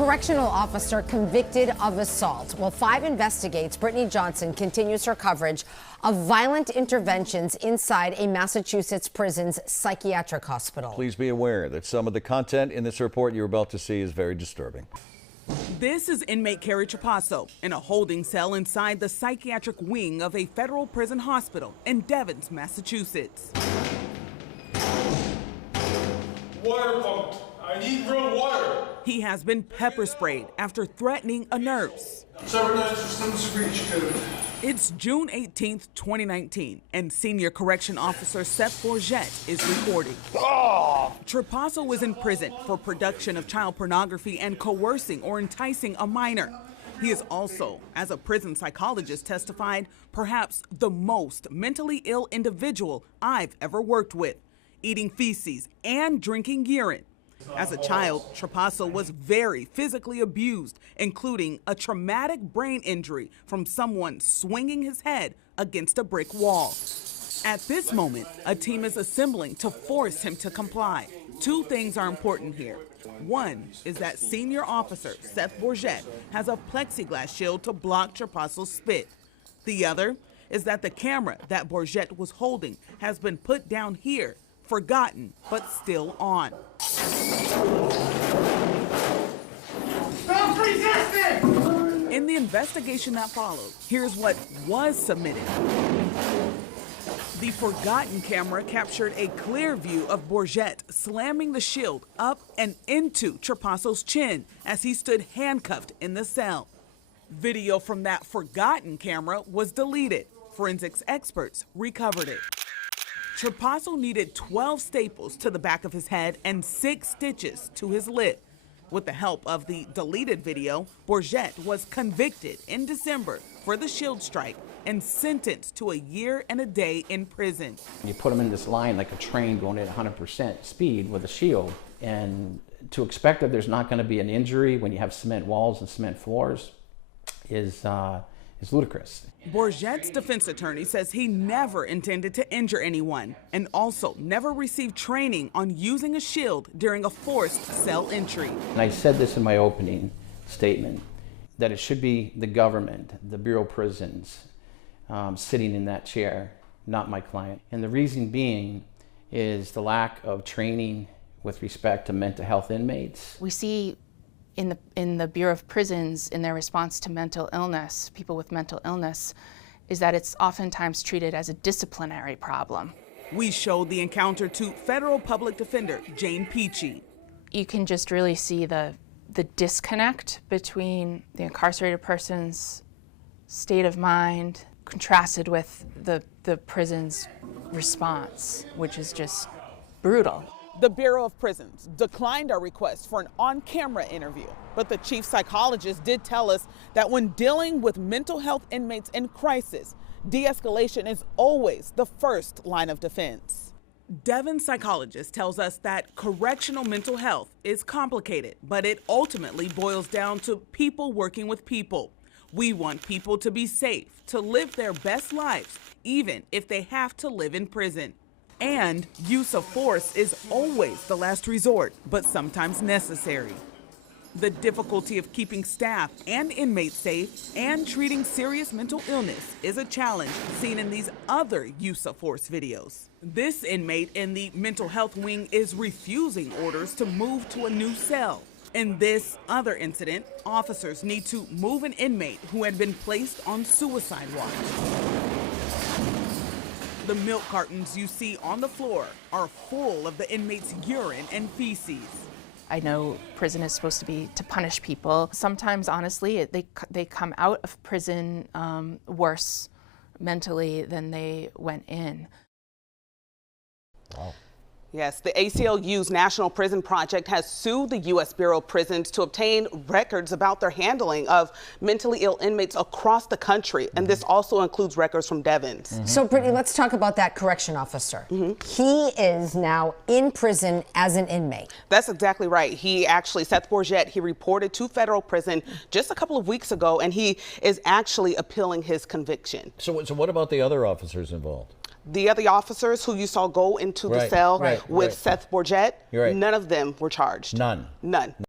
correctional officer convicted of assault. While 5 investigates, Brittany Johnson continues her coverage of violent interventions inside a Massachusetts prison's psychiatric hospital. Please be aware that some of the content in this report you're about to see is very disturbing. This is inmate Carrie Trapasso in a holding cell inside the psychiatric wing of a federal prison hospital in Devens, Massachusetts. Water pump. I need real water. He has been pepper sprayed after threatening a nurse. It's June 18th, 2019, and Senior Correction Officer Seth Bourget is reporting. Trapasso was in prison for production of child pornography and coercing or enticing a minor. He is also, as a prison psychologist testified, perhaps the most mentally ill individual I've ever worked with, eating feces and drinking urine. As a child, Trapasso was very physically abused, including a traumatic brain injury from someone swinging his head against a brick wall. At this moment, a team is assembling to force him to comply. 2 things are important here. One is that senior officer Seth Bourget has a plexiglass shield to block Trapasso's spit. The other is that the camera that Bourget was holding has been put down here, forgotten, but still on. Stop resisting! In the investigation that followed, here's what was submitted. The forgotten camera captured a clear view of Bourget slamming the shield up and into Trapasso's chin as he stood handcuffed in the cell. Video from that forgotten camera was deleted. Forensics experts recovered it. Trapasso needed 12 staples to the back of his head and 6 stitches to his lip. With the help of the deleted video, Bourget was convicted in December for the shield strike and sentenced to a year and a day in prison. You put him in this line like a train going at 100% speed with a shield, and to expect that there's not going to be an injury when you have cement walls and cement floors is ludicrous. Bourget's defense attorney says he never intended to injure anyone and also never received training on using a shield during a forced cell entry. And I said this in my opening statement, that it should be the government, the Bureau of Prisons, sitting in that chair, not my client. And the reason being is the lack of training with respect to mental health inmates. We see in the Bureau of Prisons, in their response to mental illness, people with mental illness, is that it's oftentimes treated as a disciplinary problem. We showed the encounter to federal public defender Jane Peachy. You can just really see the disconnect between the incarcerated person's state of mind contrasted with the prison's response, which is just brutal. The Bureau of Prisons declined our request for an on-camera interview, but the chief psychologist did tell us that when dealing with mental health inmates in crisis, de-escalation is always the first line of defense. Devens psychologist tells us that correctional mental health is complicated, but it ultimately boils down to people working with people. We want people to be safe, to live their best lives, even if they have to live in prison. And use of force is always the last resort, but sometimes necessary. The difficulty of keeping staff and inmates safe and treating serious mental illness is a challenge seen in these other use of force videos. This inmate in the mental health wing is refusing orders to move to a new cell. In this other incident, officers need to move an inmate who had been placed on suicide watch. The milk cartons you see on the floor are full of the inmates' urine and feces. I know prison is supposed to be to punish people. Sometimes, honestly, they come out of prison worse mentally than they went in. Wow. Yes, the ACLU's National Prison Project has sued the U.S. Bureau of Prisons to obtain records about their handling of mentally ill inmates across the country. And this also includes records from Devens. So, Brittany, let's talk about that correction officer. He is now in prison as an inmate. That's exactly right. He actually, Seth Bourget, he reported to federal prison just a couple of weeks ago, and he is actually appealing his conviction. So what about the other officers involved? The other officers who you saw go into the cell with Seth Bourget, none of them were charged. None.